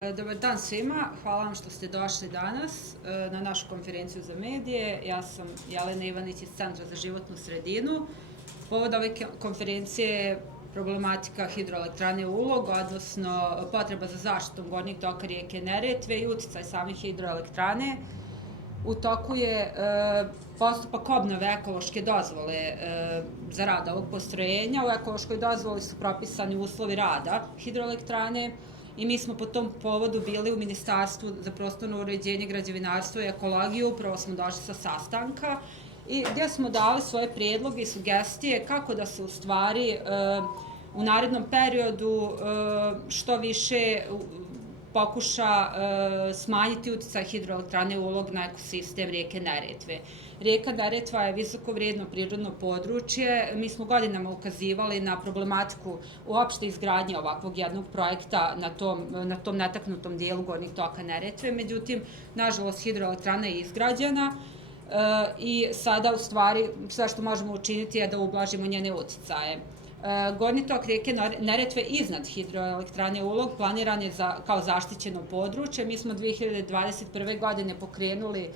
Dobar dan svima, hvala vam što ste došli danas na našu konferenciju za medije. Ja sam Jelena Ivanić iz Centra za životnu sredinu. Povod ove konferencije je problematika hidroelektrane Ulog, odnosno potreba za zaštitom gornjeg toka rijeke Neretve i uticaj samih hidroelektrane. U toku je postupak obnove ekološke dozvole za rad ovog postrojenja. U ekološkoj dozvoli su propisani uslovi rada hidroelektrane i mi smo po tom povodu bili u Ministarstvu za prostorno uređenje, građevinarstvo i ekologiju. Upravo smo došli sa sastanka i gdje smo dali svoje prijedloge i sugestije kako da se u stvari u narednom periodu što više pokuša smanjiti uticaj hidroelektrane Ulog na ekosistem rijeke Neretve. Rijeka Neretva je visoko vrijedno prirodno područje. Mi smo godinama ukazivali na problematiku uopšte izgradnje ovakvog jednog projekta na tom netaknutom dijelu gornjeg toka Neretve. Međutim, nažalost, hidroelektrana je izgrađena i sada u stvari sve što možemo učiniti je da ublažimo njene uticaje. Gornji tok rijeke Neretve iznad hidroelektrane Ulog planiran je kao zaštićeno područje. Mi smo 2021. godine pokrenuli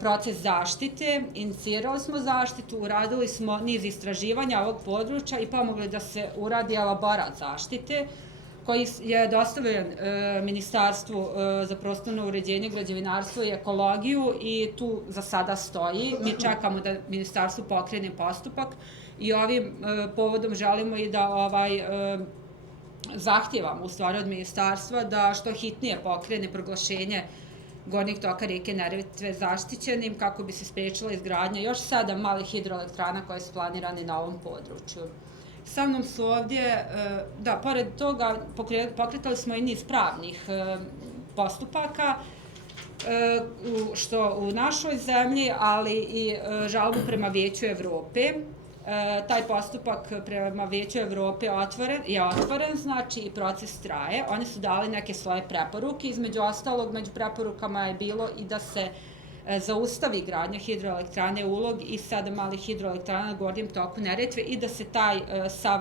proces zaštite, inicirali smo zaštitu, uradili smo niz istraživanja ovog područja i pomogli da se uradi elaborat zaštite koji je dostavljen Ministarstvu za prostorno uređenje, građevinarstvo i ekologiju i tu za sada stoji. Mi čekamo da Ministarstvo pokrene postupak i ovim povodom želimo i da zahtijevamo u stvari od Ministarstva da što hitnije pokrene proglašenje gornjeg toka rijeke Neretve zaštićenim kako bi se sprečila izgradnja još 7 malih hidroelektrana koje su planirane na ovom području. Sa mnom su ovdje, pored toga pokretali smo i niz pravnih postupaka, što u našoj zemlji, ali i žalbu prema Vijeću Evrope. Taj postupak prema Vijeću Evrope je otvoren, znači i proces traje. Oni su dali neke svoje preporuke, između ostalog, među preporukama je bilo i da se zaustavi gradnja hidroelektrane Ulog i 7 malih hidroelektrana na gornjem toku Neretve i da se taj sav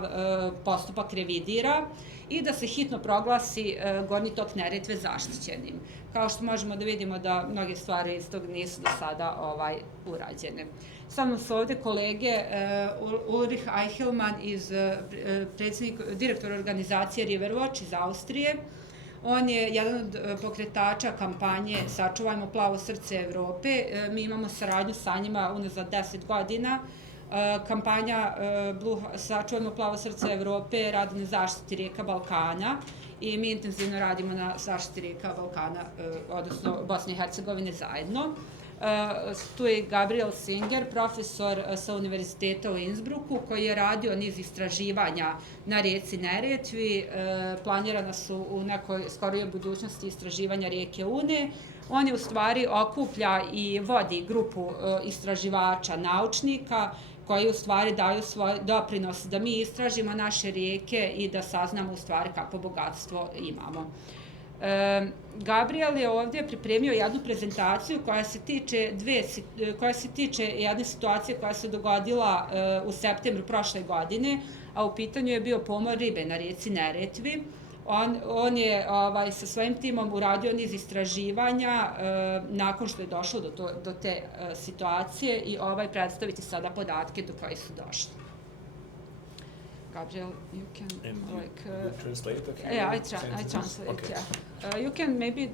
postupak revidira i da se hitno proglasi gornji tok Neretve zaštićenim. Kao što možemo da vidimo da mnoge stvari iz tog nisu do sada urađene. Sa mnom su ovde kolege Ulrich Eichelman, direktor organizacije Riverwatch iz Austrije. On je jedan od pokretača kampanje Sačuvajmo Plavo srce Evrope. Mi imamo saradnju sa njima unazad 10 godina. Kampanja Sačuvajmo Plavo srce Evrope radi na zaštiti rijeka Balkana i mi intenzivno radimo na zaštiti rijeka Balkana, odnosno Bosne i Hercegovine zajedno. Tu je Gabriel Singer, profesor sa Univerziteta u Innsbrucku, koji je radio niz istraživanja na rijeci Neretvi. Planirana su u nekoj skorijoj budućnosti istraživanja rijeke Une. On je u stvari okuplja i vodi grupu istraživača, naučnika, koji u stvari daju svoj doprinos da mi istražimo naše rijeke i da saznamo u stvari kakvo bogatstvo imamo. Gabriel je ovdje pripremio jednu prezentaciju koja se tiče jedne situacije koja se dogodila u septembru prošle godine, a u pitanju je bio pomor ribe na rijeci Neretvi. On je sa svojim timom uradio niz istraživanja nakon što je došlo do te situacije i predstaviti sada podatke do kojih su došli. Gabriel, you can translate it? Yeah, I translate. Okay. Yeah, you can maybe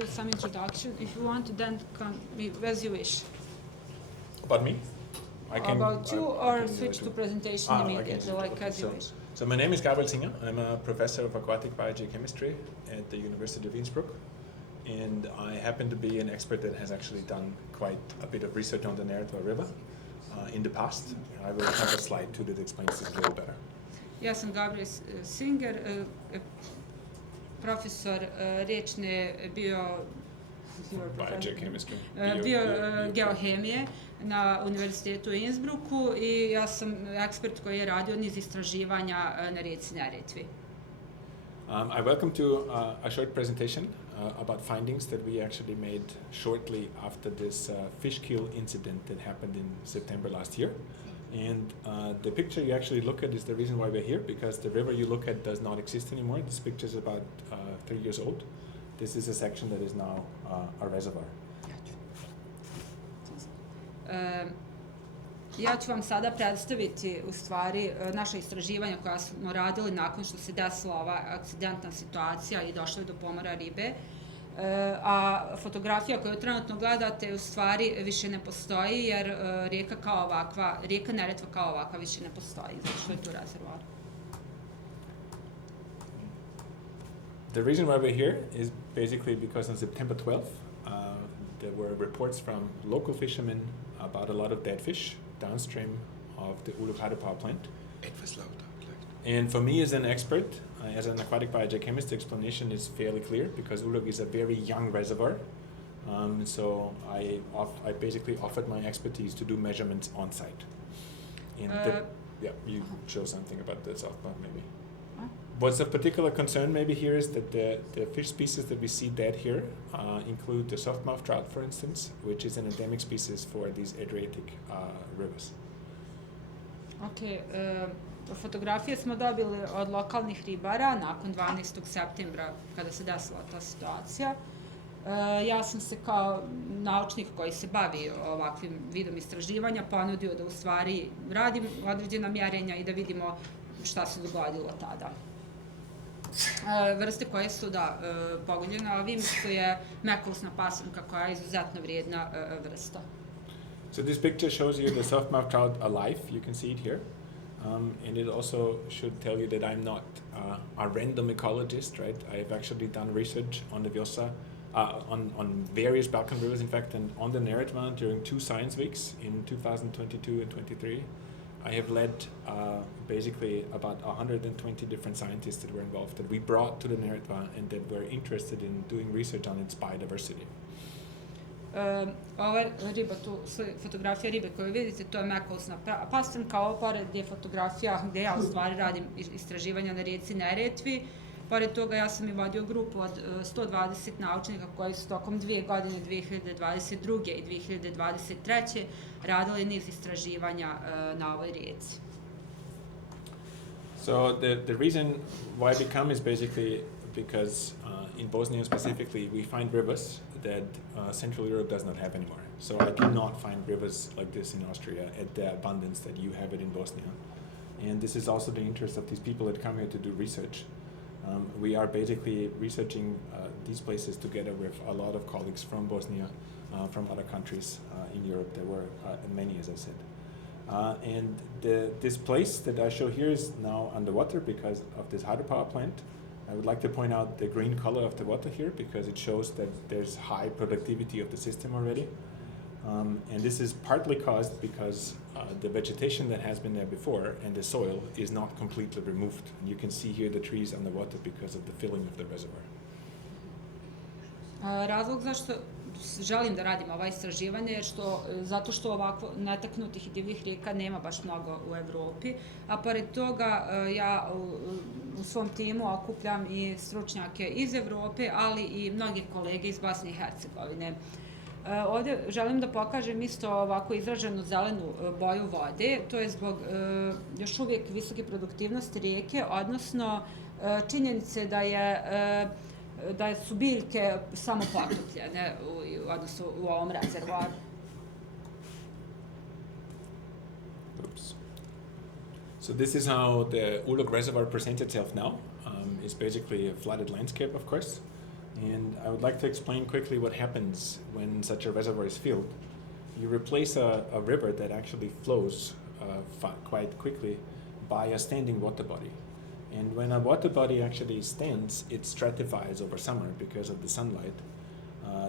do some introduction if you want to. Then as you wish. About me? About you, or switch to presentation immediately, as you wish. So my name is Gabriel Singer. I'm a professor of aquatic biogeochemistry at the University of Innsbruck, and I happen to be an expert that has actually done quite a bit of research on the Neretva River in the past. I will have a slide too that explains this a little better. Ja sam Gabriel Singer, profesor riječne biogeohemije na Univerzitetu u Innsbrucku i ja sam ekspert koji je radio niz istraživanja na rijeci Neretvi. I welcome to a short presentation about findings that we actually made shortly after this fish kill incident that happened in September last year. And the picture you actually look at is the reason why we're here, because the river you look at does not exist anymore. This picture is about 3 years old. this is a section that is now a reservoir. Ja ću vam sada predstaviti u stvari naša istraživanja koja smo radili nakon što se desila ova akcidentna situacija i došlo je do pomora ribe. A fotografija koju trenutno gledate u stvari više ne postoji jer rijeka Neretva kao ovakva više ne postoji, zato što je tu rezervoar. The reason why we're here is basically because on September 12th, there were reports from local fishermen about a lot of dead fish downstream of the Ulog hydropower plant. And for me as an expert, as an aquatic biogeochemist, the explanation is fairly clear because Ulog is a very young reservoir. So I basically offered my expertise to do measurements on site. And you show something about the softmouth maybe. What's of particular concern maybe here is that the fish species that we see dead here include the softmouth trout, for instance, which is an endemic species for these Adriatic rivers. Okay. Fotografije smo dobili od lokalnih ribara nakon 12. septembra kada se desila ta situacija. Ja sam se kao naučnik koji se bavi ovakvim vidom istraživanja ponudio da u stvari radim određena mjerenja i da vidimo šta se dogodilo tada. Vrste koje su pogođene ovim je mekolsna pasemka koja je izuzetno vrijedna vrsta. So this picture shows you the softmouth trout alive. You can see it here. And it also should tell you that I'm not a random ecologist, right? I have actually done research on the Vjosa, on various Balkan rivers, in fact, and on the Neretva during 2 science weeks in 2022 and 23. I have led basically about 120 different scientists that were involved that we brought to the Neretva and that were interested in doing research on its biodiversity. Ova riba, fotografija ribe koju vidite, to je mekolsna pasemka, ovo pored je fotografija gdje ja u stvari radim istraživanja na rijeci Neretvi. Pored toga ja sam i vodio grupu od 120 naučnika koji su tokom 2 godine, 2022. i 2023. radili niz istraživanja na ovoj rijeci. So the reason why we come is basically because in Bosnia specifically we find rivers that Central Europe does not have anymore. So I cannot find rivers like this in Austria at the abundance that you have it in Bosnia. And this is also the interest of these people that come here to do research. We are basically researching these places together with a lot of colleagues from Bosnia, from other countries in Europe. There were many, as I said. And this place that I show here is now underwater because of this hydropower plant. I would like to point out the green color of the water here because it shows that there's high productivity of the system already. And this is partly caused because the vegetation that has been there before and the soil is not completely removed. And you can see here the trees underwater because of the filling of the reservoir. Razlog zašto želim da radim ova istraživanje je zato što ovako netaknutih i divljih rijeka nema baš mnogo u Evropi, a pored toga ja u svom timu okupljam i stručnjake iz Evrope, ali i mnogi kolege iz Bosne i Hercegovine. Ovdje želim da pokažem isto ovako izraženu zelenu boju vode, to je zbog još uvijek visoke produktivnosti rijeke, odnosno činjenice da su biljke samo potopljene odnosno u ovom rezervoaru. So this is how the Ulog reservoir presents itself now. It's basically a flooded landscape, of course. And I would like to explain quickly what happens when such a reservoir is filled. You replace a river that actually flows quite quickly by a standing water body. And when a water body actually stands, it stratifies over summer because of the sunlight.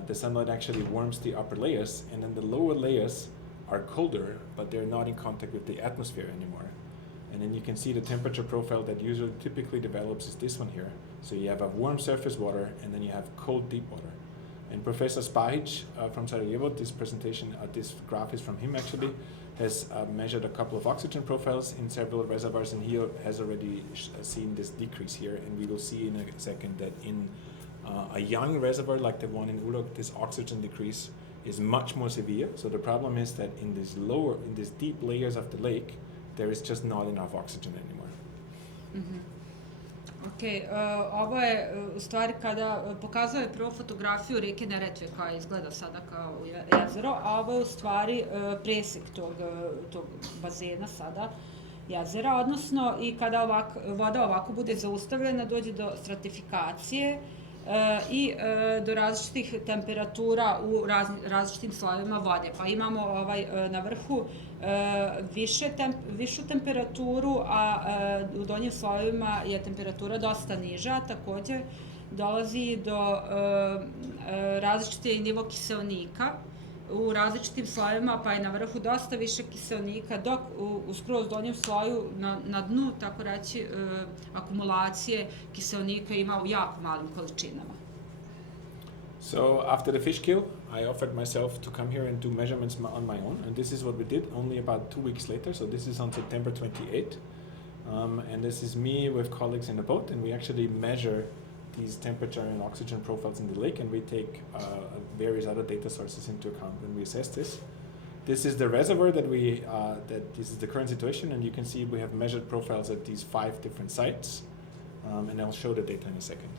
The sunlight actually warms the upper layers, and then the lower layers are colder, but they're not in contact with the atmosphere anymore. And then you can see the temperature profile that typically develops is this one here. So you have a warm surface water, and then you have cold deep water. And Professor Spahic from Sarajevo, this graph is from him actually, has measured a couple of oxygen profiles in several reservoirs, and he has already seen this decrease here. And we will see in a second that in a young reservoir like the one in Ulog, this oxygen decrease is much more severe. So the problem is that in these deep layers of the lake, there is just not enough oxygen anymore. Mm-hmm. Ovo je u stvari kada pokazuje prvo fotografiju rijeke Neretve koja izgleda sada kao jezero, a ovo je u stvari presek tog bazena sada, jezera, odnosno i kada voda ovako bude zaustavljena, dođe do stratifikacije i do različitih temperatura u različitim slojevima vode. Pa imamo na vrhu višu temperaturu, a u donjim slojevima je temperatura dosta niža. Takođe dolazi do različite nivo kiseonika u različitim slojevima, pa je na vrhu dosta više kiseonika, dok u skroz donjem sloju na dnu, tako reći, akumulacije kiseonika ima u jako malim količinama. So after the fish kill, I offered myself to come here and do measurements on my own, and this is what we did only about 2 weeks later. So this is on September 28th, and this is me with colleagues in the boat, and we actually measure these temperature and oxygen profiles in the lake, and we take various other data sources into account when we assess this. This is the reservoir that this is the current situation, and you can see we have measured profiles at these 5 different sites, and I'll show the data in a second.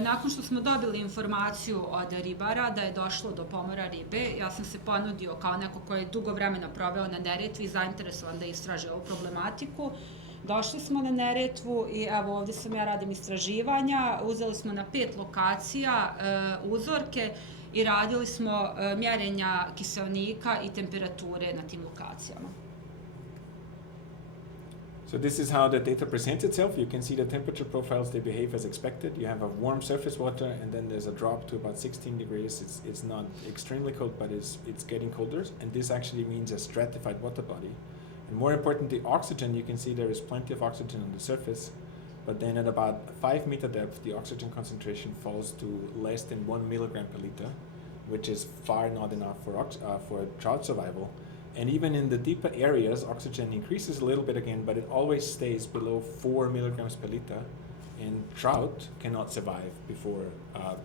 Nakon što smo dobili informaciju od ribara da je došlo do pomora ribe, ja sam se ponudio kao neko koji je dugo vremena proveo na Neretvi i zainteresovan da istraži ovu problematiku. Došli smo na Neretvu i evo ovdje ja radim istraživanja, uzeli smo na 5 lokacija uzorke i radili smo mjerenja kiseonika i temperature na tim lokacijama. So this is how the data presents itself. You can see the temperature profiles, they behave as expected. You have a warm surface water, and then there's a drop to about 16 degrees. It's not extremely cold, but it's getting colder, and this actually means a stratified water body. And more important, the oxygen, you can see there is plenty of oxygen on the surface, but then at about 5 meter depth, the oxygen concentration falls to less than 1 milligram per liter, which is far not enough for trout survival. And even in the deeper areas, oxygen increases a little bit again, but it always stays below 4 milligrams per liter, and trout cannot survive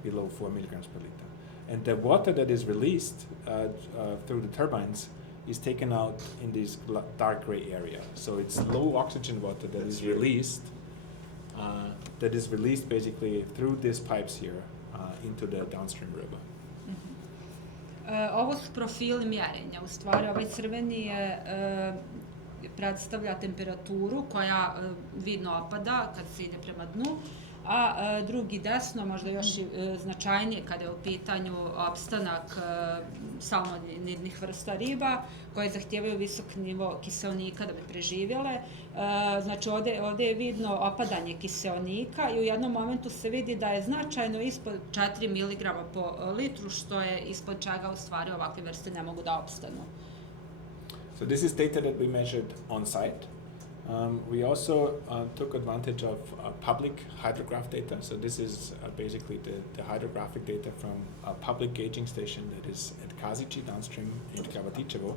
below 4 milligrams per liter. And the water that is released through the turbines is taken out in this dark gray area. So it's low oxygen water that is released basically through these pipes here into the downstream river. Ovo su profili mjerenja. U stvari, ovaj crveni predstavlja temperaturu koja vidno opada kad se ide prema dnu, a drugi desno, možda još i značajnije kada je u pitanju opstanak salmonidnih vrsta riba koje zahtijevaju visok nivo kiseonika da bi preživjele. Znači ovdje je vidno opadanje kiseonika i u jednom momentu se vidi da je značajno ispod 4 mg po litru, što je ispod čega u stvari ovakve vrste ne mogu da opstanu. So this is data that we measured on site. We also took advantage of public hydrograph data. So this is basically the hydrographic data from a public gauging station that is at Kazići downstream in Kavatičevo.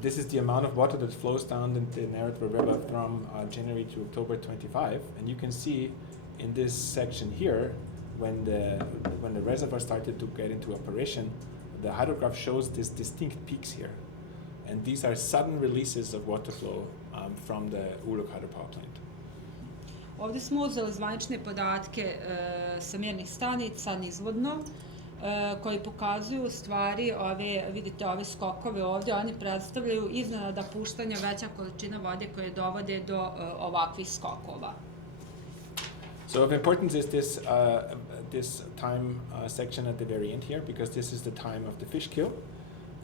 This is the amount of water that flows down the Neretva River from January to October 25. And you can see in this section here, when the reservoir started to get into operation, the hydrograph shows these distinct peaks here. And these are sudden releases of water flow from the Ulog hydropower plant. Ovdje smo uzeli zvanične podatke sa mjernih stanica nizvodno, koji pokazuju u stvari vidite ove skokove ovdje, oni predstavljaju iznenada puštanja veća količina vode koje dovode do ovakvih skokova. So of importance is this time section at the very end here, because this is the time of the fish kill.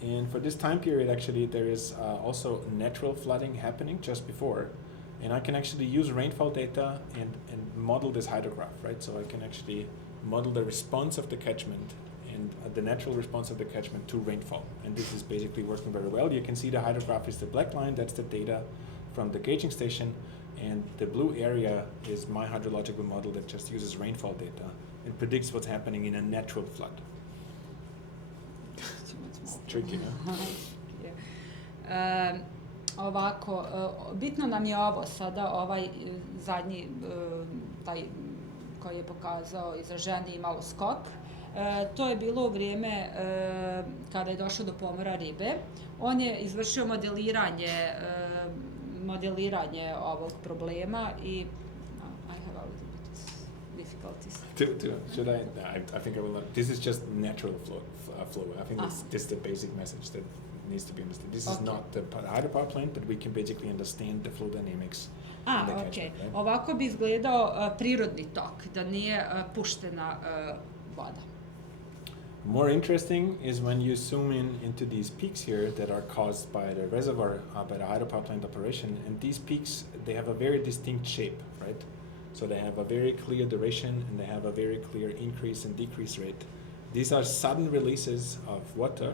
And for this time period, actually, there is also natural flooding happening just before. And I can actually use rainfall data and model this hydrograph, right? So I can actually model the response of the catchment and the natural response of the catchment to rainfall. And this is basically working very well. You can see the hydrograph is the black line, that's the data from the gauging station. And the blue area is my hydrological model that just uses rainfall data and predicts what's happening in a natural flood. Tricky, Ovako, bitno nam je ovo sada, ovaj zadnji, taj koji je pokazao izraženiji malo skok. To je bilo u vrijeme kada je došlo do pomora ribe. On je izvršio modeliranje ovog problema i difficulties. Should I? I think I will not. This is just natural flow. I think this is the basic message that needs to be understood. This is not the hydropower plant, but we can basically understand the flow dynamics. Okay. Right? Ovako bi izgledao prirodni tok, da nije puštena voda. More interesting is when you zoom into these peaks here that are caused by the reservoir, by the hydropower plant operation, and these peaks, they have a very distinct shape, right? So they have a very clear duration and they have a very clear increase and decrease rate. These are sudden releases of water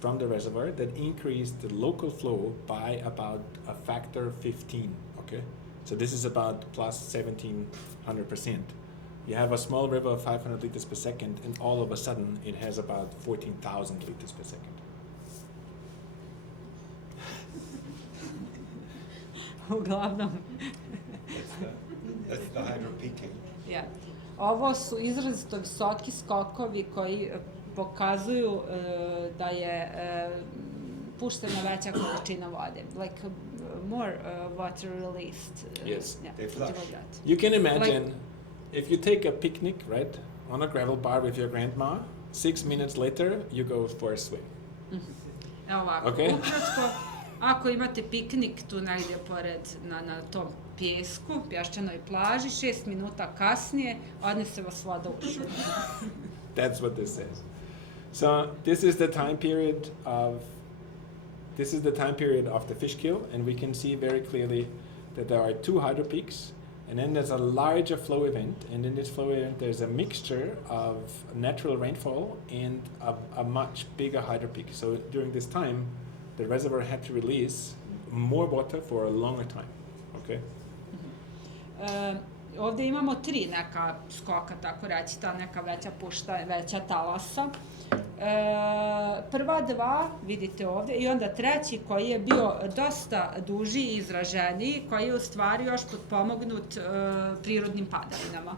from the reservoir that increase the local flow by about a factor 15, okay? So this is about plus 1700%. You have a small river of 500 liters per second, and all of a sudden it has about 14,000 liters per second. Uglavnom. That's the hydropeaking. Yeah. Ovo su izrazito visoki skokovi koji pokazuju da je puštena veća količina vode. Like more water released. Yes. They flush. You can imagine if you take a picnic, right, on a gravel bar with your grandma, 6 minutes later you go for a swim. Evo ovako, ukratko, ako imate piknik tu negdje pored na tom pijesku, pješčanoj plaži, 6 minuta kasnije odnese vas voda u šumu. That's what this says. So this is the time period of the fish kill, and we can see very clearly that there are 2 hydro peaks, and then there's a larger flow event, and in this flow event there's a mixture of natural rainfall and a much bigger hydro peak. So during this time, the reservoir had to release more water for a longer time. Okay? Ovdje imamo 3 neka skoka, tako reći, ta neka veća talasa. Prva 2 vidite ovdje i onda treći koji je bio dosta duži i izraženiji, koji je u stvari još potpomognut prirodnim padavinama.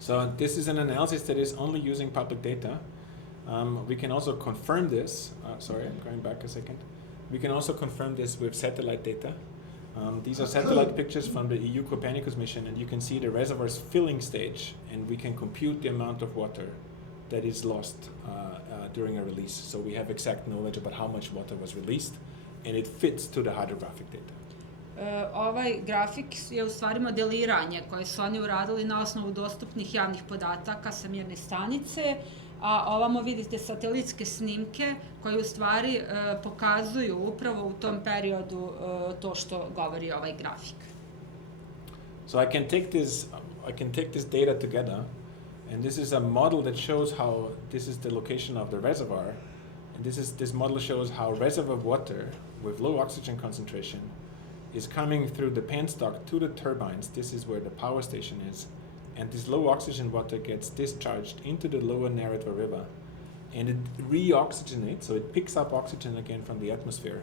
So this is an analysis that is only using public data. We can also confirm this. Sorry, I'm going back a second. We can also confirm this with satellite data. These are satellite pictures from the EU Copernicus mission, and you can see the reservoir's filling stage, and we can compute the amount of water that is lost during a release. So we have exact knowledge about how much water was released, and it fits to the hydrographic data. Ovaj grafik je u stvari modeliranje koje su oni uradili na osnovu dostupnih javnih podataka sa mjerne stanice, a ovamo vidite satelitske snimke koje u stvari pokazuju upravo u tom periodu to što govori ovaj grafik. So I can take this data together, and this is a model that shows how this is the location of the reservoir, and this model shows how reservoir water with low oxygen concentration is coming through the penstock to the turbines. This is where the power station is. And this low oxygen water gets discharged into the lower Neretva river, and it re-oxygenates, so it picks up oxygen again from the atmosphere,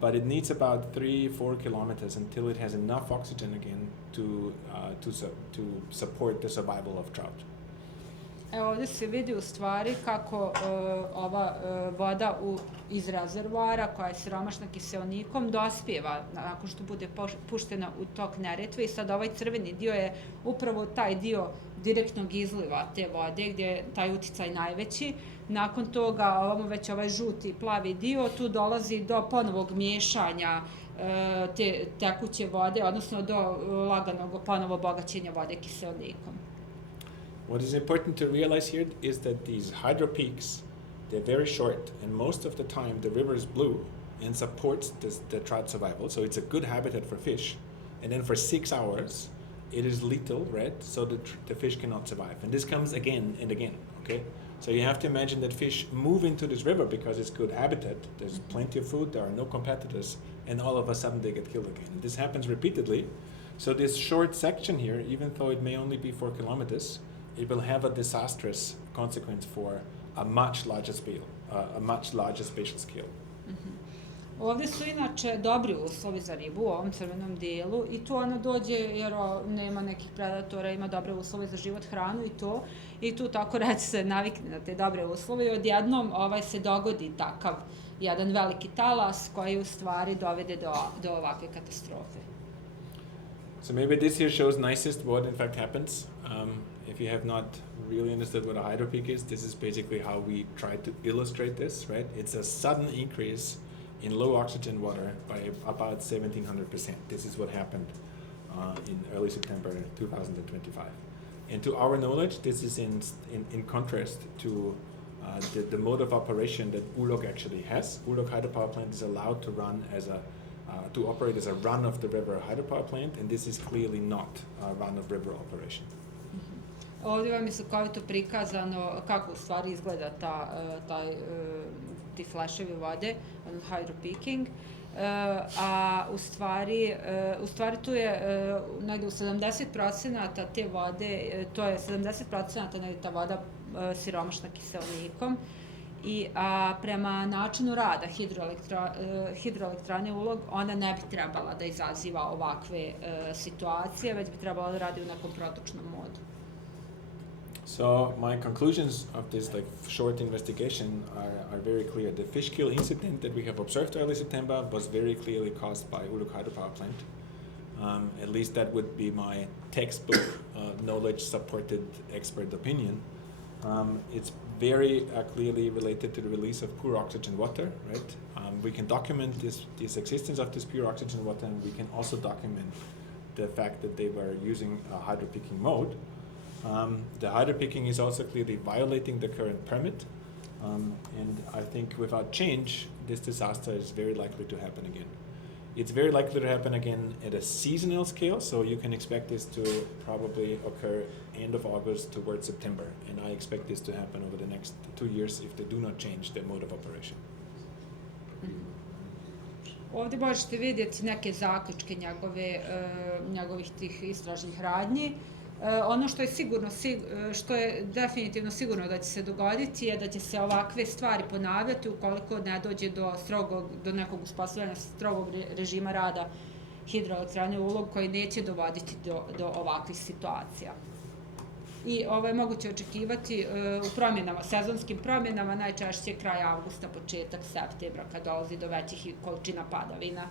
but it needs about 3-4 kilometers until it has enough oxygen again to support the survival of trout. Evo ovdje se vidi u stvari kako ova voda iz rezervoara koja je siromašna kiseonikom dospijeva nakon što bude puštena u tok Neretve, i sad ovaj crveni dio je upravo taj dio direktnog izliva te vode gdje je taj uticaj najveći. Nakon toga ovamo već ovaj žuti plavi dio, tu dolazi do ponovog miješanja te tekuće vode, odnosno do laganog ponovo bogaćenja vode kiseonikom. What is important to realize here is that these hydro peaks, they're very short, and most of the time the river is blue and supports the trout survival, so it's a good habitat for fish. And then for 6 hours, it is lethal, red, so the fish cannot survive. And this comes again and again, okay? So you have to imagine that fish move into this river because it's good habitat, there's plenty of food, there are no competitors, and all of a sudden they get killed again. And this happens repeatedly. So this short section here, even though it may only be 4 kilometers, it will have a disastrous consequence for a much larger spatial scale. Ovdje su inače dobri uslovi za ribu u ovom crvenom dijelu i tu ona dođe jer nema nekih predatora, ima dobre uslove za život, hranu i tu tako reći se navikne na te dobre uslove i odjednom se dogodi takav jedan veliki talas koji u stvari dovede do ovakve katastrofe. So maybe this here shows nicest what in fact happens. If you have not really understood what a hydro peak is, this is basically how we try to illustrate this, right? It's a sudden increase in low oxygen water by about 1700%. This is what happened in early September 2025. And to our knowledge, this is in contrast to the mode of operation that Ulog actually has. Ulog hydropower plant is allowed to run as to operate as a run-of-the-river hydropower plant, and this is clearly not a run-of-river operation. Ovdje vam je slikovito prikazano kako u stvari izgleda ti fleševi vode, hydro peaking, a u stvari tu je negdje u 70% te vode, to je 70% negdje ta voda siromašna kiselnikom, a prema načinu rada hidroelektrane Ulog, ona ne bi trebala da izaziva ovakve situacije, već bi trebala da radi u nekom protočnom modu. So my conclusions of this short investigation are very clear. The fish kill incident that we have observed early September was very clearly caused by Ulrich hydropower plant. At least that would be my textbook knowledge-supported expert opinion. It's very clearly related to the release of pure oxygen water, right? We can document this existence of this pure oxygen water, and we can also document the fact that they were using a hydro peaking mode. The hydro peaking is also clearly violating the current permit, and I think without change, this disaster is very likely to happen again. It's very likely to happen again at a seasonal scale, so you can expect this to probably occur end of August towards September, and I expect this to happen over the next 2 years if they do not change their mode of operation. Ovdje možete vidjeti neke zaključke njegovih tih istražnih radnji. Ono što je sigurno, što je definitivno sigurno da će se dogoditi je da će se ovakve stvari ponavljati ukoliko ne dođe do nekog uspostavljanja strogog režima rada hidroelektrane Ulog koji neće dovoditi do ovakvih situacija. I ovo je moguće očekivati u promjenama, sezonskim promjenama, najčešće kraj avgusta, početak septembra, kad dolazi do većih količina padavina.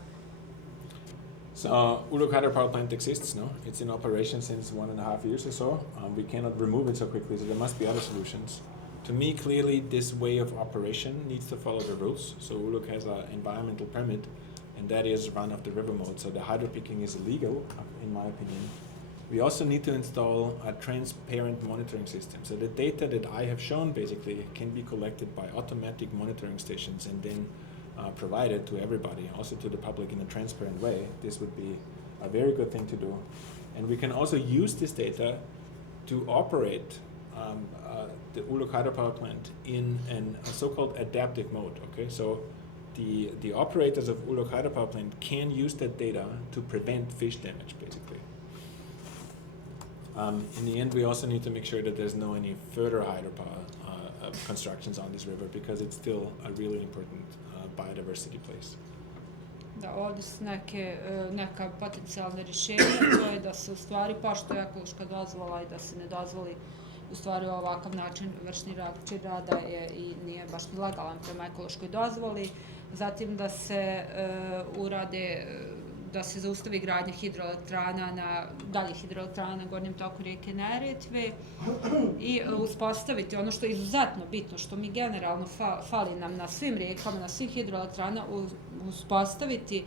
So Ulrich hydropower plant exists, no? It's in operation since 1.5 years or so. We cannot remove it so quickly, so there must be other solutions. To me, clearly, this way of operation needs to follow the rules. So Ulrich has an environmental permit, and that is run-of-the-river mode. So the hydro peaking is illegal, in my opinion. We also need to install a transparent monitoring system. So the data that I have shown basically can be collected by automatic monitoring stations and then provided to everybody, also to the public in a transparent way. This would be a very good thing to do. And we can also use this data to operate the Ulrich hydropower plant in a so-called adaptive mode. Okay, so the operators of Ulrich hydropower plant can use that data to prevent fish damage, basically. In the end, we also need to make sure that there's no any further hydropower constructions on this river because it's still a really important biodiversity place. Da, ovdje su neka potencijalne rješenja, to je da se u stvari poštuje ekološka dozvola i da se ne dozvoli u stvari ovakav način vršni rada i nije baš ni legalan prema ekološkoj dozvoli. Zatim da se da se zaustavi gradnja daljih hidroelektrana na gornjem toku rijeke Neretve i uspostaviti ono što je izuzetno bitno, što mi generalno fali nam na svim rijekama, na svim hidroelektrana, uspostaviti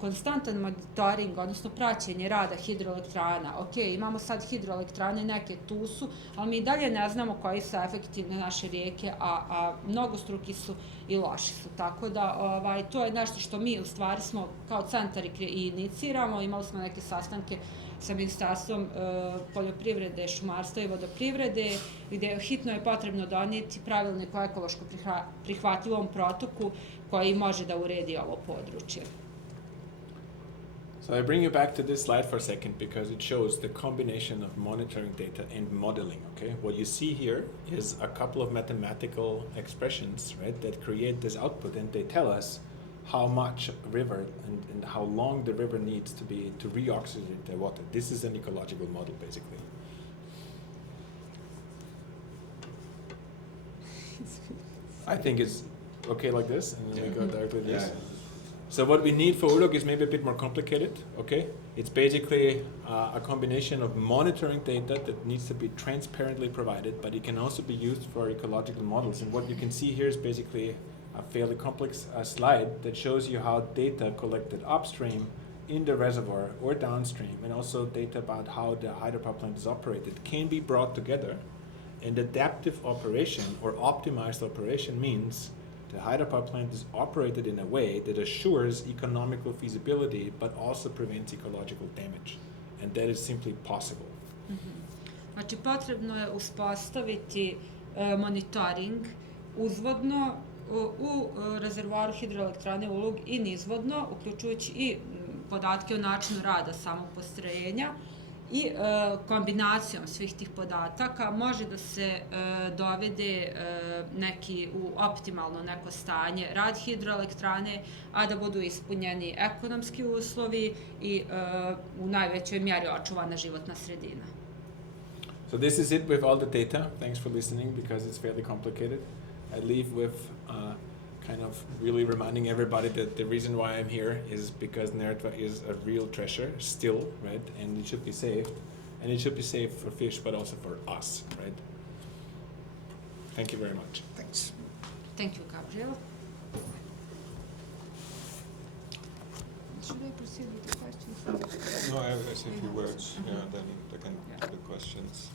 konstantan monitoring, odnosno praćenje rada hidroelektrana. Ok, imamo sad hidroelektrane, neke tu su, ali mi i dalje ne znamo koji su efektivne naše rijeke, a mnogostruki su i loši su. Tako da to je nešto što mi u stvari smo kao centar i iniciramo. Imali smo neke sastanke sa Ministarstvom poljoprivrede, šumarstva i vodoprivrede, gdje hitno je potrebno donijeti pravilnik o ekološko prihvatljivom protoku koji može da uredi ovo područje. So I bring you back to this slide for a second because it shows the combination of monitoring data and modeling, okay? What you see here is a couple of mathematical expressions, right, that create this output, and they tell us how much river and how long the river needs to reoxygenate the water. This is an ecological model, basically. I think it's okay like this, and then we go directly to this. So what we need for Ulog is maybe a bit more complicated, okay? It's basically a combination of monitoring data that needs to be transparently provided, but it can also be used for ecological models. And what you can see here is basically a fairly complex slide that shows you how data collected upstream in the reservoir or downstream, and also data about how the hydropower plant is operated, can be brought together. And adaptive operation or optimized operation means the hydropower plant is operated in a way that assures economical feasibility but also prevents ecological damage. And that is simply possible. Znači, potrebno je uspostaviti monitoring uzvodno u rezervoaru hidroelektrane Ulog i nizvodno, uključujući i podatke o načinu rada samog postrojenja, i kombinacijom svih tih podataka može da se dovede neki u optimalno neko stanje rad hidroelektrane, a da budu ispunjeni ekonomski uslovi i u najvećoj mjeri očuvana životna sredina. So this is it with all the data. Thanks for listening because it's fairly complicated. I leave with kind of really reminding everybody that the reason why I'm here is because Neretva is a real treasure still, right? And it should be saved. And it should be saved for fish, but also for us, right? Thank you very much. Thanks. Thank you, Gabriel. Should I proceed with the questions? No, I say a few words, then they can the questions.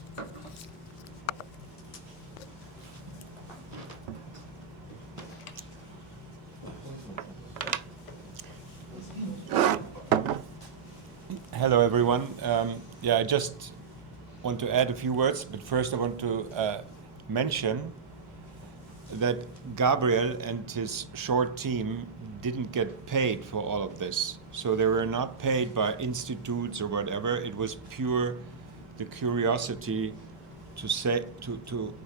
Hello, everyone. I just want to add a few words, but first I want to mention that Gabriel and his short team didn't get paid for all of this. So they were not paid by institutes or whatever. It was pure the curiosity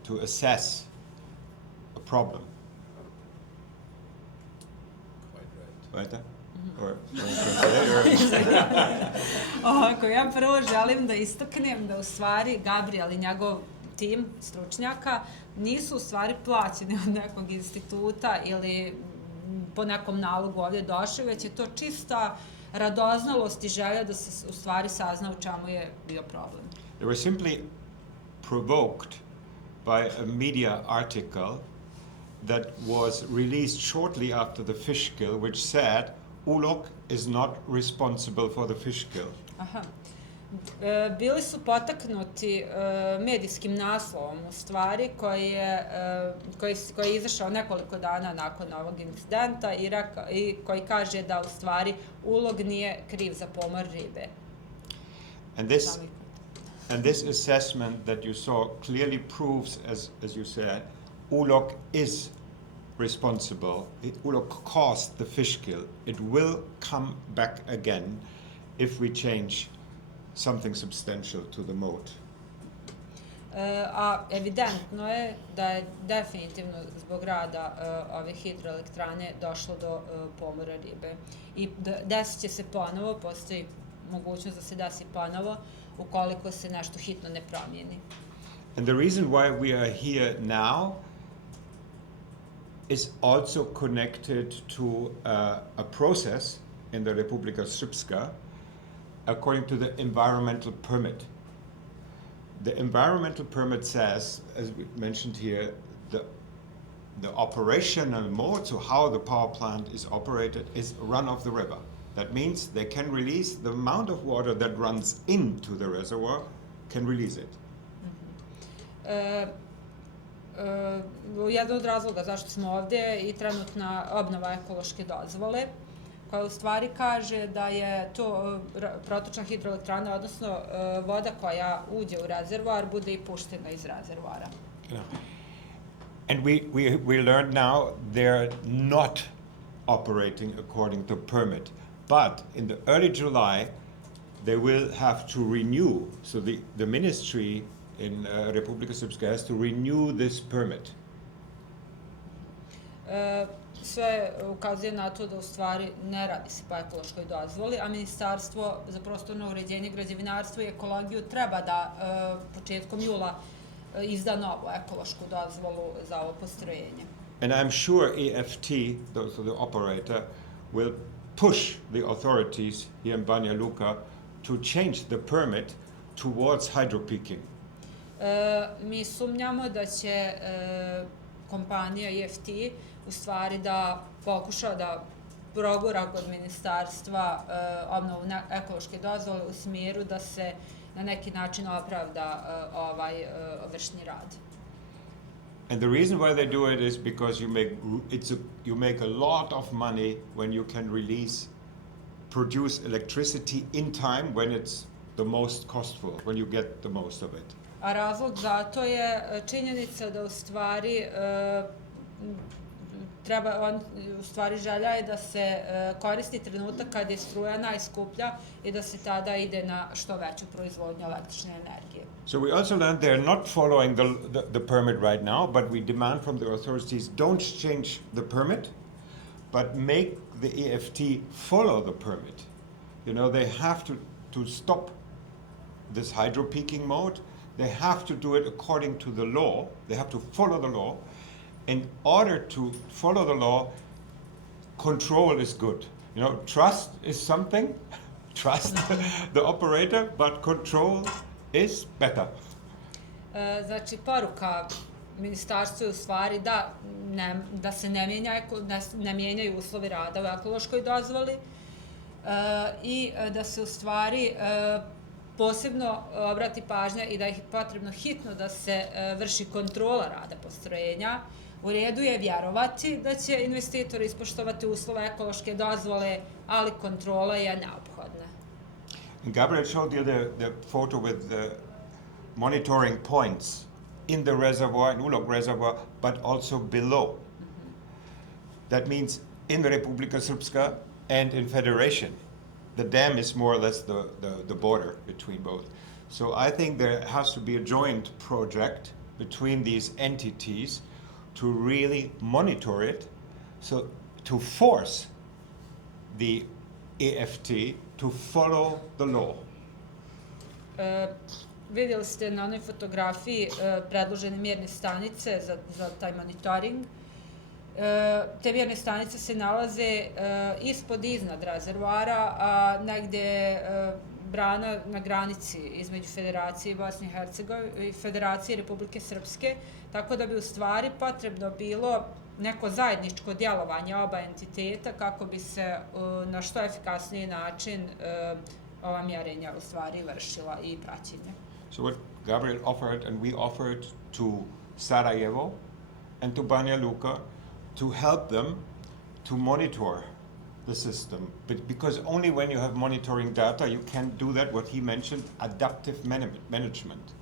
to assess a problem. Quite right. Right? Ovako, ja prvo želim da istaknem da u stvari Gabriel i njegov tim stručnjaka nisu u stvari plaćeni od nekog instituta ili po nekom nalogu ovdje došli, već je to čista radoznalost i želja da se u stvari sazna u čemu je bio problem. They were simply provoked by a media article that was released shortly after the fish kill, which said Ulog is not responsible for the fish kill. Aha. Bili su potaknuti medijskim naslovom u stvari koji je izašao nekoliko dana nakon ovog incidenta i koji kaže da u stvari Ulog nije kriv za pomor ribe. And this assessment that you saw clearly proves, as you said, Ulog is responsible. Ulog caused the fish kill. It will come back again if we change something substantial to the mode. A evidentno je da je definitivno zbog rada ove hidroelektrane došlo do pomora ribe. I desit će se ponovo, postoji mogućnost da se desi ponovo ukoliko se nešto hitno ne promijeni. And the reason why we are here now is also connected to a process in the Republika Srpska according to the environmental permit. The environmental permit says, as we mentioned here, the operational mode, so how the power plant is operated, is run of the river. That means they can release the amount of water that runs into the reservoir, can release it. Jedan od razloga zašto smo ovdje i trenutna obnova ekološke dozvole, koja u stvari kaže da je to protočna hidroelektrana, odnosno voda koja uđe u rezervoar, bude i puštena iz rezervoara. And we learned now they're not operating according to permit. But in the early July, they will have to renew. So the ministry in Republika Srpska has to renew this permit. Sve ukazuje na to da u stvari ne radi se po ekološkoj dozvoli, a Ministarstvo za prostorno uređenje, građevinarstvo i ekologiju treba da početkom jula izda novu ekološku dozvolu za ovo postrojenje. And I'm sure EFT, so the operator, will push the authorities here in Banjaluka to change the permit towards hydropeaking. Mi sumnjamo da će kompanija EFT u stvari da pokuša da progura kod ministarstva obnovu ekološke dozvole u smjeru da se na neki način opravda ovaj vršni rad. And the reason why they do it is because you make a lot of money when you can produce electricity in time when it's the most costful, when you get the most of it. A razlog za to je činjenica da u stvari želja je da se koristi trenutak kad je struja najskuplja i da se tada ide na što veću proizvodnju električne energije. So we also learned they're not following the permit right now, but we demand from the authorities don't change the permit, but make the EFT follow the permit. You know, they have to stop this hydropeaking mode. They have to do it according to the law. They have to follow the law. In order to follow the law, control is good. You know, trust is something. Trust the operator, but control is better. Znači, poruka ministarstvu je u stvari da se ne mijenjaju uslovi rada u ekološkoj dozvoli i da se u stvari posebno obrati pažnja i da ih je potrebno hitno da se vrši kontrola rada postrojenja. U redu je vjerovati da će investitori ispoštovati uslove ekološke dozvole, ali kontrola je neophodna. Gabriel showed you the photo with the monitoring points in the reservoir, in Ulog reservoir, but also below. That means in the Republika Srpska and in Federation. The dam is more or less the border between both. So I think there has to be a joint project between these entities to really monitor it, so to force the EFT to follow the law. Vidjeli ste na onoj fotografiji predložene mjerne stanice za taj monitoring. Te mjerne stanice se nalaze ispod i iznad rezervoara, a negdje brana na granici između Federacije Bosne i Hercegovine i Federacije Republike Srpske, tako da bi u stvari potrebno bilo neko zajedničko djelovanje oba entiteta kako bi se na što efikasniji način ova mjerenja u stvari vršila i praćenje. So what Gabriel offered and we offered to Sarajevo and to Banjaluka to help them to monitor the system, but because only when you have monitoring data you can do that, what he mentioned, adaptive management.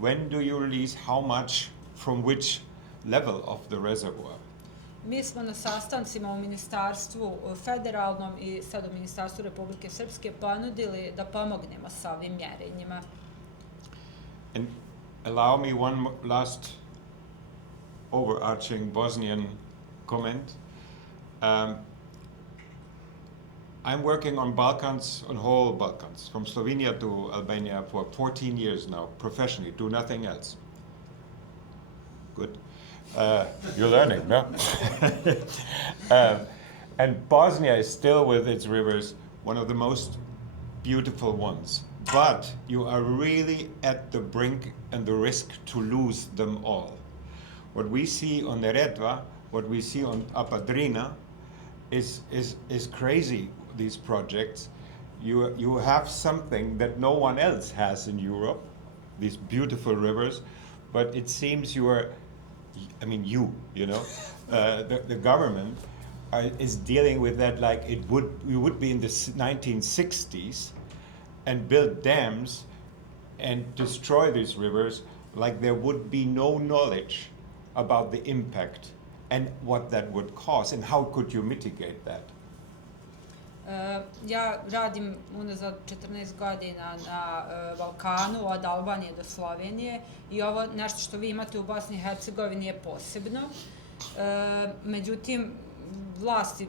When do you release how much from which level of the reservoir? Mi smo na sastancima u ministarstvu federalnom i sad u ministarstvu Republike Srpske ponudili da pomognemo sa ovim mjerenjima. And allow me one last overarching Bosnian comment. I'm working on whole Balkans, from Slovenia to Albania for 14 years now, professionally, do nothing else. Good. You're learning, no? And Bosnia is still, with its rivers, one of the most beautiful ones. But you are really at the brink and the risk to lose them all. What we see on Neretva, what we see on Apadrina, is crazy, these projects. You have something that no one else has in Europe, these beautiful rivers, but it seems the government is dealing with that like we would be in the 1960s and build dams and destroy these rivers like there would be no knowledge about the impact and what that would cause and how could you mitigate that? Ja radim unazad 14 godina na Balkanu, od Albanije do Slovenije i ovo nešto što vi imate u Bosni i Hercegovini je posebno. Međutim, vlasti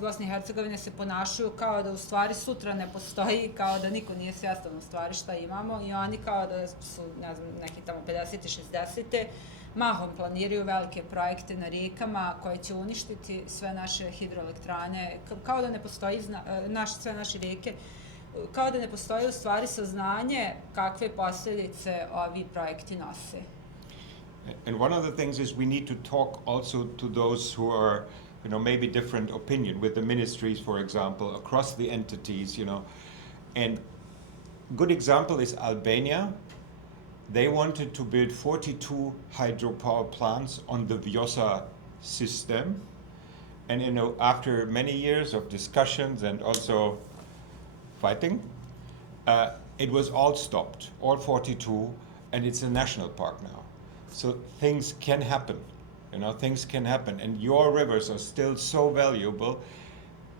Bosne i Hercegovine se ponašaju kao da u stvari sutra ne postoji, kao da niko nije svjestan u stvari šta imamo i oni kao da su, ne znam, neki tamo 50. 60. mahom planiraju velike projekte na rijekama koje će uništiti sve naše hidroelektrane, kao da ne postoji sve naše rijeke, kao da ne postoji u stvari saznanje kakve posljedice ovi projekti nose. And one of the things is we need to talk also to those who are, maybe different opinion with the ministries, for example, across the entities, And good example is Albania. They wanted to build 42 hydropower plants on the Vjosa system. And after many years of discussions and also fighting, it was all stopped, all 42, and it's a national park now. So things can happen, things can happen. And your rivers are still so valuable.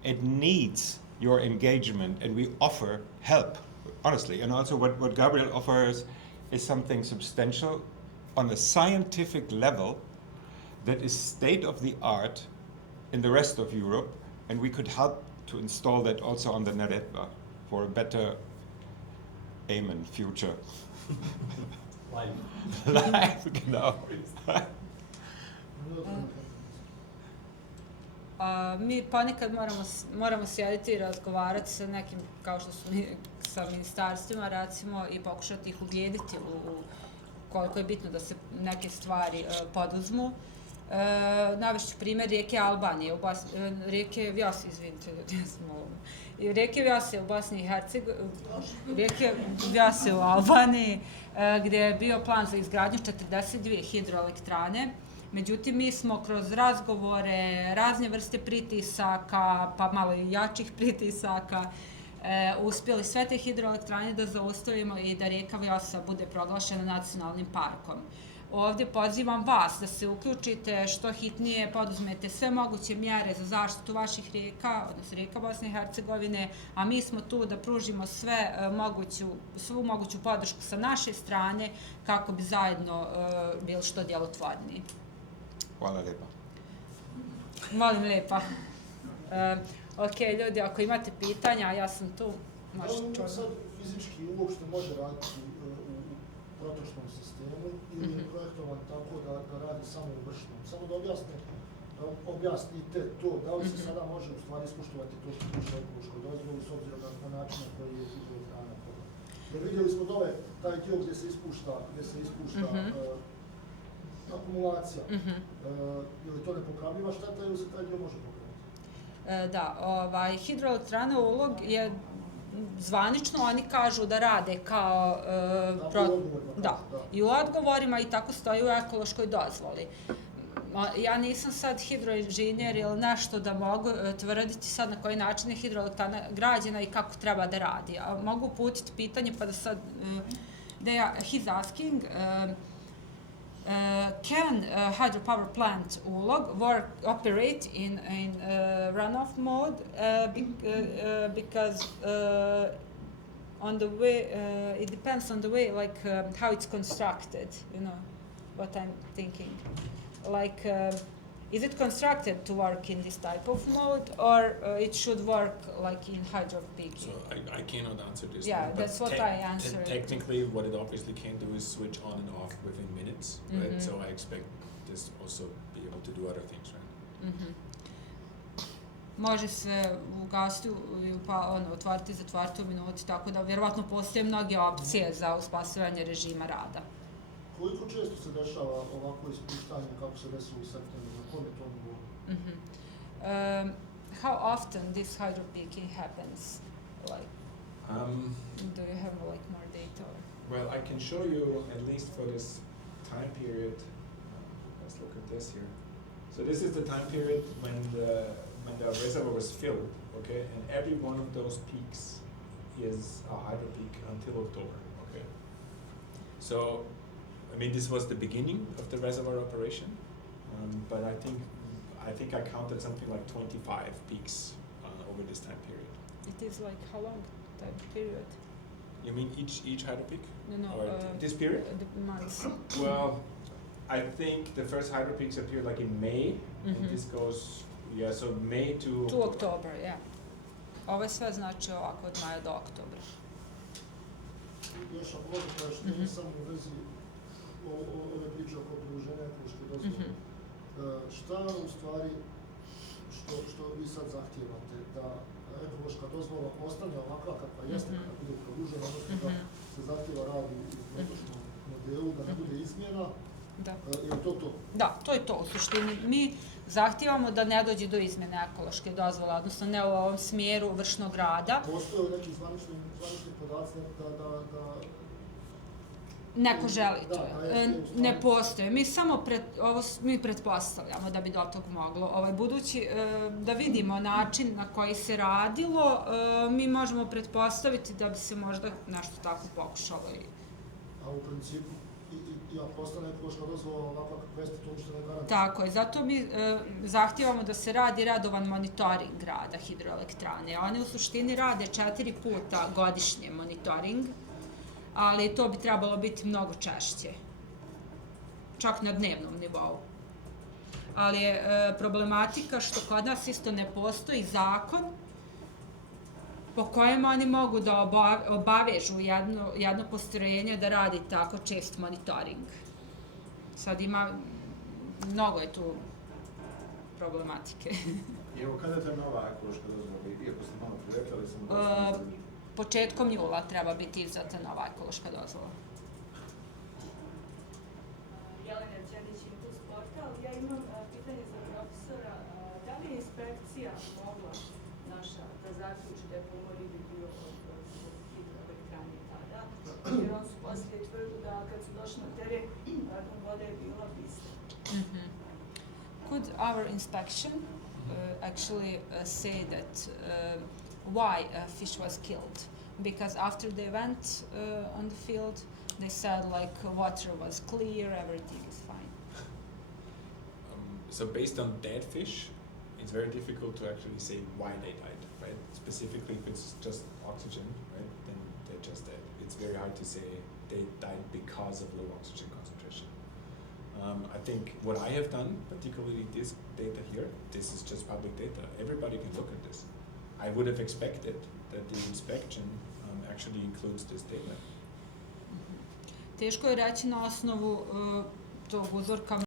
It needs your engagement, and we offer help, honestly. And also what Gabriel offers is something substantial on a scientific level that is state of the art in the rest of Europe, and we could help to install that also on the Neretva for a better aim and future. Life, genau. Mi ponekad moramo sjediti i razgovarati sa nekim, kao što su sa ministarstvima, recimo, i pokušati ih ubijediti u koliko je bitno da se neke stvari poduzmu. Navešću primjer rijeke Albanije, rijeke Vjose, izvinite, rijeke Vjose u Bosni i Hercegovini, rijeke Vjose u Albaniji, gdje je bio plan za izgradnju 42 hidroelektrane. Međutim, mi smo kroz razgovore, razne vrste pritisaka, pa malo i jačih pritisaka, uspjeli sve te hidroelektrane da zaustavimo i da rijeka Vjosa bude proglašena nacionalnim parkom. Ovdje pozivam vas da se uključite, što hitnije poduzmete sve moguće mjere za zaštitu vaših rijeka, odnosno rijeka Bosne i Hercegovine, a mi smo tu da pružimo svu moguću podršku sa naše strane kako bi zajedno bili što djelotvorniji. Hvala lijepa. Molim lijepa. Ok, ljudi, ako imate pitanja, ja sam tu. Da li sad fizički uopšte može raditi u protočnom sistemu ili je projektovan tako da radi samo u vršnom? Samo da objasnite to, da li se sada može u stvari ispoštovati to što piše ekološkoj dozvoli s obzirom na način na koji je hidroelektrana podana. Jer vidjeli smo dole taj dio gdje se ispušta akumulacija. Je li to nepopravljiva šteta ili se taj dio može popraviti? Da, hidroelektrana Ulog je zvanično, oni kažu da rade kao... Da, i u odgovorima i tako stoji u ekološkoj dozvoli. Ja nisam sad hidroinženjer ili nešto da mogu tvrditi sad na koji način je hidroelektrana građena i kako treba da radi. A mogu uputiti pitanje pa da sad... He's asking... can a hydropower plant Ulog operate in runoff mode because on the way it depends on the way how it's constructed, what I'm thinking, is it constructed to work in this type of mode, or it should work like in hydro peaking? So I cannot answer this. Yeah, that's what I answered. Technically, what it obviously can do is switch on and off within minutes, right? So I expect this also be able to do other things, right? Može se ugasiti i otvoriti i zatvoriti u minuti, tako da vjerovatno postoje mnoge opcije za uspostavljanje režima rada. Koliko često se dešava ovako ispuštanje kako se desilo u septembru? Na kom je to nivou? How often this hydro peaking happens? Do you have more data? Well, I can show you at least for this time period. Let's look at this here. So this is the time period when the reservoir was filled, okay? And every one of those peaks is a hydro peak until October, okay? So, this was the beginning of the reservoir operation, but I think I counted something like 25 peaks over this time period. It is like how long time period? You mean each hydro peak? No. Or this period? The months. Well, I think the first hydro peaks appeared like in May, and this goes, so May to October, yeah. Ovo je sve znači ovako od maja do oktobra. Još ako možete kažete samo u vezi ove priče oko produženja šta u stvari što vi sad zahtijevate, da ekološka dozvola ostane ovakva kakva jeste, kada bude produžena, odnosno da se zahtjeva rad u protočnom modelu, da ne bude izmjena, je to? Da, to je to. U suštini mi zahtijevamo da ne dođe do izmjene ekološke dozvole, odnosno ne u ovom smjeru vršnog rada. Postoje neki zvanični podaci da neko želi to. Ne postoje. Mi samo mi pretpostavljamo da bi do tog moglo. Budući da vidimo način na koji se radilo, mi možemo pretpostaviti da bi se možda nešto tako pokušalo. A u principu, i ako ostane ekološka dozvola ovakva kakva jeste, to uopšte ne garantuje? Tako je. Zato mi zahtijevamo da se radi redovan monitoring rada hidroelektrane. Oni u suštini rade 4 puta godišnje monitoring, ali to bi trebalo biti mnogo češće, čak na dnevnom nivou. Ali je problematika što kod nas isto ne postoji zakon po kojem oni mogu da obavežu jedno postrojenje da radi tako čest monitoring. Sad mnogo je tu problematike. I evo, kada je ta nova ekološka dozvola? Iako ste malo priletali, sam početkom jula treba biti izdata nova ekološka dozvola. Jelena Ivanić, Impuls portal. Ja imam pitanje za profesora. Da li je inspekcija mogla naša da zaključi da je pomor ili bio od hidroelektrane tada? Jer on su poslije tvrdu da kad su došli na teren, voda je bila bistra. Could our inspection actually say that why a fish was killed? Because after they went on the field, they said like water was clear, everything is fine. So based on dead fish, it's very difficult to actually say why they died, right? Specifically, if it's just oxygen, right, then they're just dead. It's very hard to say they died because of low oxygen concentration. I think what I have done, particularly this data here, this is just public data. Everybody can look at this. I would have expected that the inspection actually includes this data. Teško je reći na osnovu tog uzorka